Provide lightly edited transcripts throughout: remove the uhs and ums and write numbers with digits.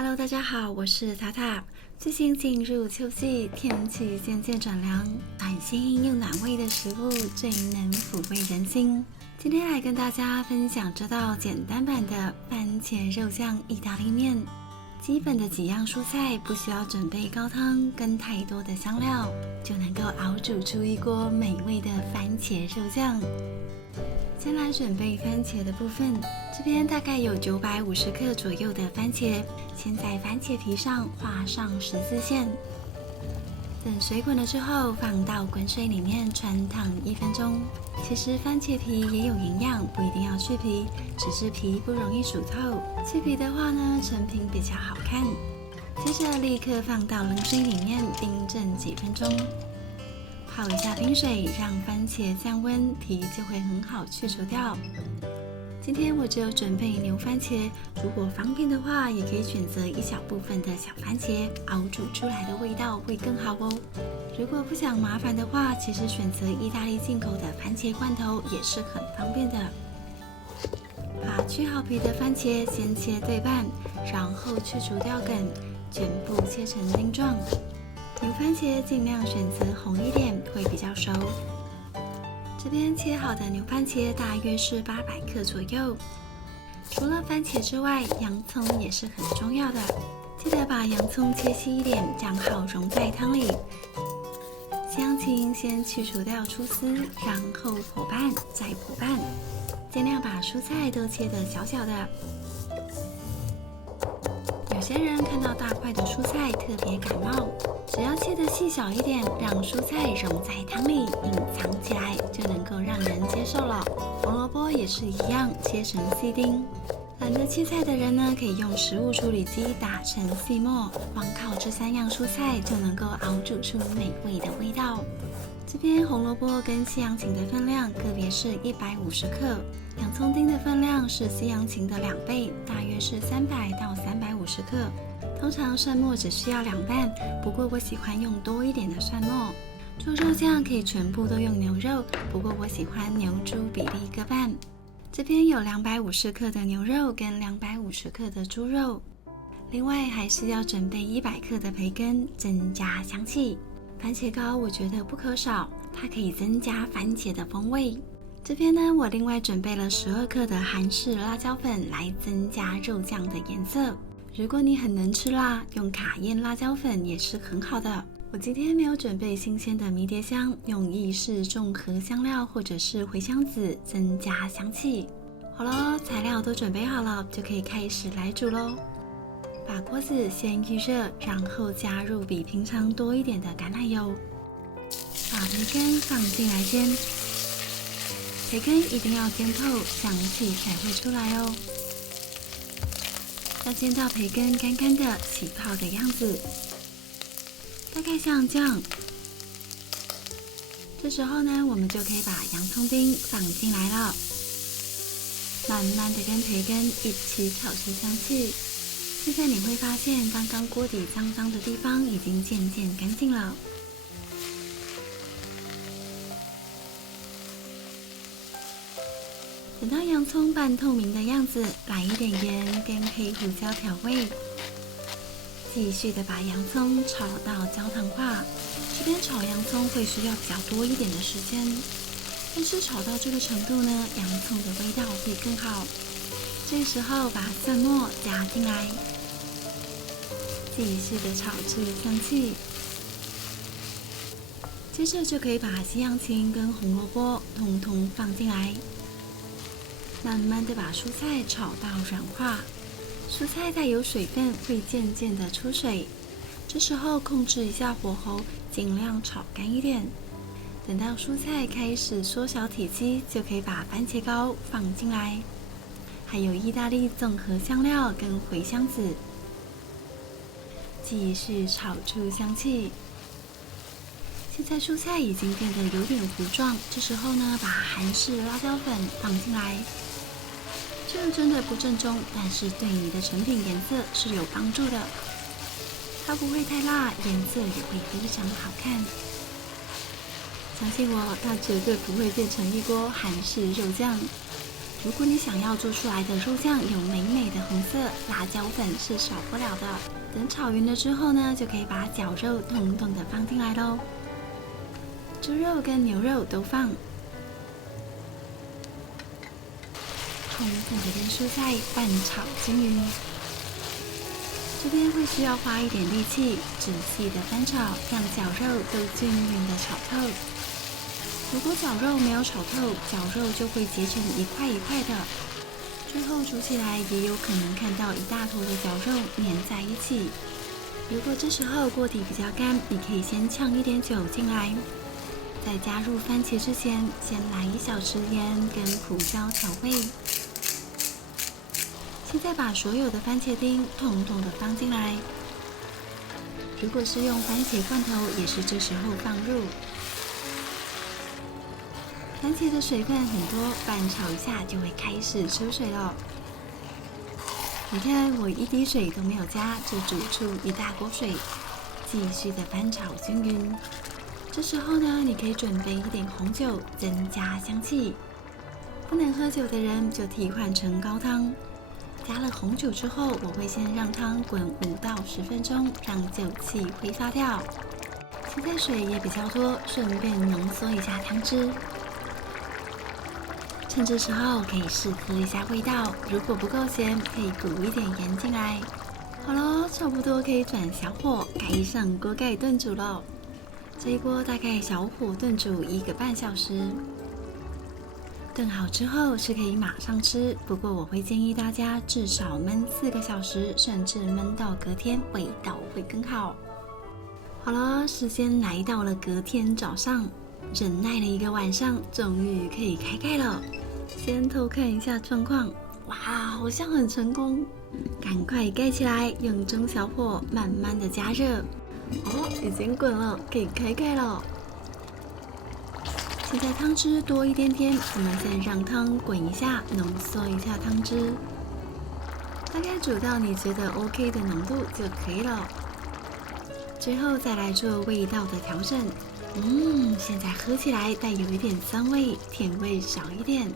Hello， 大家好，我是塔塔。最近进入秋季，天气渐渐转凉，暖心又暖胃的食物最能抚慰人心。今天来跟大家分享这道简单版的番茄肉酱意大利面。基本的几样蔬菜不需要准备高汤跟太多的香料，就能够熬煮出一锅美味的番茄肉酱。先来准备番茄的部分，这边大概有950克左右的番茄，先在番茄皮上画上十字线。等水滚了之后，放到滚水里面汆烫1分钟。其实番茄皮也有营养，不一定要去皮，只是皮不容易煮透。去皮的话呢，成品比较好看。接着立刻放到冷水里面冰镇几分钟。泡一下冰水，让番茄降温，皮就会很好去除掉。今天我只有准备牛番茄，如果方便的话，也可以选择一小部分的小番茄，熬煮出来的味道会更好哦。如果不想麻烦的话，其实选择意大利进口的番茄罐头也是很方便的。把去好皮的番茄先切对半，然后去除掉梗，全部切成丁状。牛番茄尽量选择红一点，会比较熟。这边切好的牛番茄大约是800克左右。除了番茄之外，洋葱也是很重要的，记得把洋葱切细一点，这样好溶在汤里。西洋芹先去除掉粗丝，然后剖半，再剖半，尽量把蔬菜都切得小小的。有些人看到大块的蔬菜特别感冒，只要切得细小一点，让蔬菜溶在汤里，隐藏起来，就能够让人接受了。红萝卜也是一样，切成细丁。懒得切菜的人呢，可以用食物处理机打成细末，光靠这3样蔬菜就能够熬煮出美味的味道。这边红萝卜跟西洋芹的分量个别是150克，洋葱丁的分量是西洋芹的2倍，大约是300到350克。通常蒜末只需要2瓣，不过我喜欢用多一点的蒜末。做肉酱可以全部都用牛肉，不过我喜欢牛猪比例各半。这边有250克的牛肉跟250克的猪肉，另外还是要准备100克的培根，增加香气。番茄膏我觉得不可少，它可以增加番茄的风味。这边呢，我另外准备了12克的韩式辣椒粉来增加肉酱的颜色。如果你很能吃辣，用卡宴辣椒粉也是很好的。我今天没有准备新鲜的迷迭香，用意式综合香料或者是茴香籽增加香气。好了，材料都准备好了，就可以开始来煮咯。把锅子先预热，然后加入比平常多一点的橄榄油，把培根放进来煎。培根一定要煎透，香气才会出来哦。要煎到培根干干的起泡的样子，大概像这样。这时候呢，我们就可以把洋葱丁放进来了，慢慢的跟培根一起炒出香气。现在你会发现，刚刚锅底脏脏的地方已经渐渐干净了。等到洋葱半透明的样子，来一点盐跟黑胡椒调味。继续的把洋葱炒到焦糖化。这边炒洋葱会需要比较多一点的时间，但是炒到这个程度呢，洋葱的味道会更好。这时候把蒜末加进来，继续的炒出香气。接着就可以把西洋芹跟红萝卜统统放进来，慢慢的把蔬菜炒到软化。蔬菜带有水分，会渐渐的出水，这时候控制一下火候，尽量炒干一点。等到蔬菜开始缩小体积，就可以把番茄膏放进来，还有意大利综合香料跟茴香籽，继续炒出香气。现在蔬菜已经变得有点糊状，这时候呢，把韩式辣椒粉放进来。这个真的不正宗，但是对你的成品颜色是有帮助的。它不会太辣，颜色也会非常好看。相信我，它绝对不会变成一锅韩式肉酱。如果你想要做出来的肉酱有美美的红色，辣椒粉是少不了的。等炒匀了之后呢，就可以把绞肉统统的放进来咯。猪肉跟牛肉都放，充分的跟蔬菜拌炒均匀。这边会需要花一点力气，仔细的翻炒，让绞肉都均匀的炒透。如果绞肉没有炒透，绞肉就会结成一块一块的，最后煮起来也有可能看到一大坨的绞肉粘在一起。如果这时候锅底比较干，你可以先呛一点酒进来，在加入番茄之前，先来1小匙盐跟胡椒调味。现在把所有的番茄丁统统的放进来，如果是用番茄罐头，也是这时候放入。番茄的水分很多，拌炒一下就会开始出水了。你看，我一滴水都没有加，就煮出一大锅水，继续的翻炒均匀。这时候呢，你可以准备一点红酒，增加香气。不能喝酒的人就替换成高汤。加了红酒之后，我会先让汤滚5到10分钟，让酒气挥发掉。现在水也比较多，顺便浓缩一下汤汁。趁这时候可以试喝一下味道，如果不够咸，可以补一点盐进来。好咯，差不多可以转小火，盖上锅盖炖煮了。这一锅大概小火炖煮1个半小时。炖好之后是可以马上吃，不过我会建议大家至少焖4个小时，甚至焖到隔天，味道会更好。好了，时间来到了隔天早上，忍耐了1个晚上，终于可以开盖了。先偷看一下状况，哇，好像很成功！赶快盖起来，用中小火慢慢的加热。哦，已经滚了，可以开盖了。现在汤汁多一点点，我们先让汤滚一下，浓缩一下汤汁，大概煮到你觉得 OK 的浓度就可以了。最后再来做味道的调整。现在喝起来带有一点酸味，甜味少一点，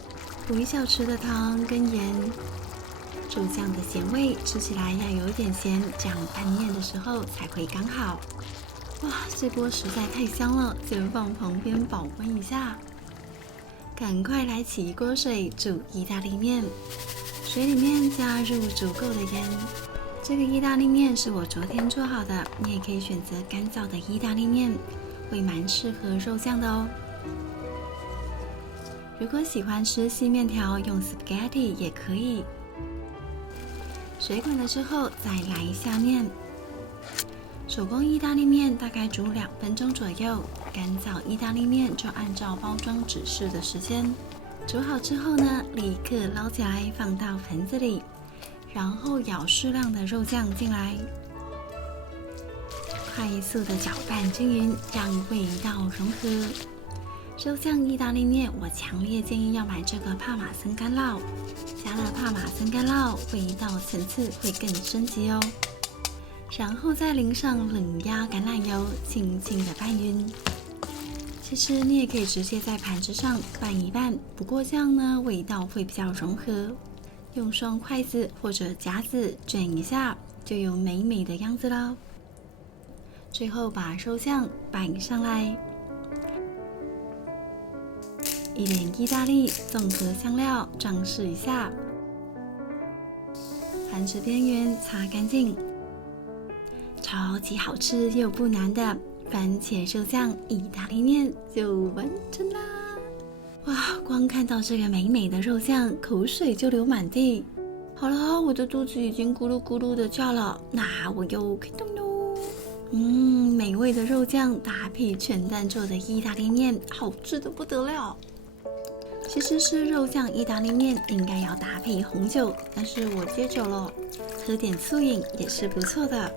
补1小匙的糖跟盐。肉酱的咸味吃起来要有一点咸，这样拌面的时候才会刚好。哇，这锅实在太香了，先放旁边保温一下。赶快来起一锅水煮意大利面，水里面加入足够的盐。这个意大利面是我昨天做好的，你也可以选择干燥的意大利面，会蛮适合肉酱的哦。如果喜欢吃细面条，用 spaghetti 也可以。水滚了之后再来一下面。手工意大利面大概煮2分钟左右，干燥意大利面就按照包装指示的时间。煮好之后呢，立刻捞起来放到盆子里，然后舀适量的肉酱进来，快速的搅拌均匀，让味道融合。肉酱意大利面，我强烈建议要买这个帕玛森干酪，加了帕玛森干酪，味道层次会更升级哦。然后再淋上冷压橄榄油，轻轻的拌匀。其实你也可以直接在盘子上拌一拌，不过这样呢，味道会比较融合。用双筷子或者夹子卷一下，就有美美的样子了。最后把肉酱摆上来，一点意大利综合香料装饰一下，盘子边缘擦干净。超级好吃又不难的番茄肉酱意大利面就完成啦！哇，光看到这个美美的肉酱，口水就流满地。好了，我的肚子已经咕噜咕噜的叫了，那我又开动喽。美味的肉酱搭配全蛋做的意大利面，好吃的不得了。其实吃肉酱意大利面应该要搭配红酒，但是我戒酒了，喝点素饮也是不错的。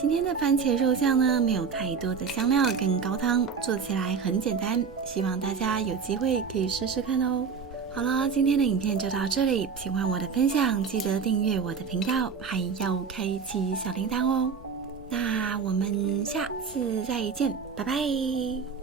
今天的番茄肉酱呢，没有太多的香料跟高汤，做起来很简单，希望大家有机会可以试试看哦。好了，今天的影片就到这里，喜欢我的分享，记得订阅我的频道，还要开启小铃铛哦。那我们下次再见，拜拜。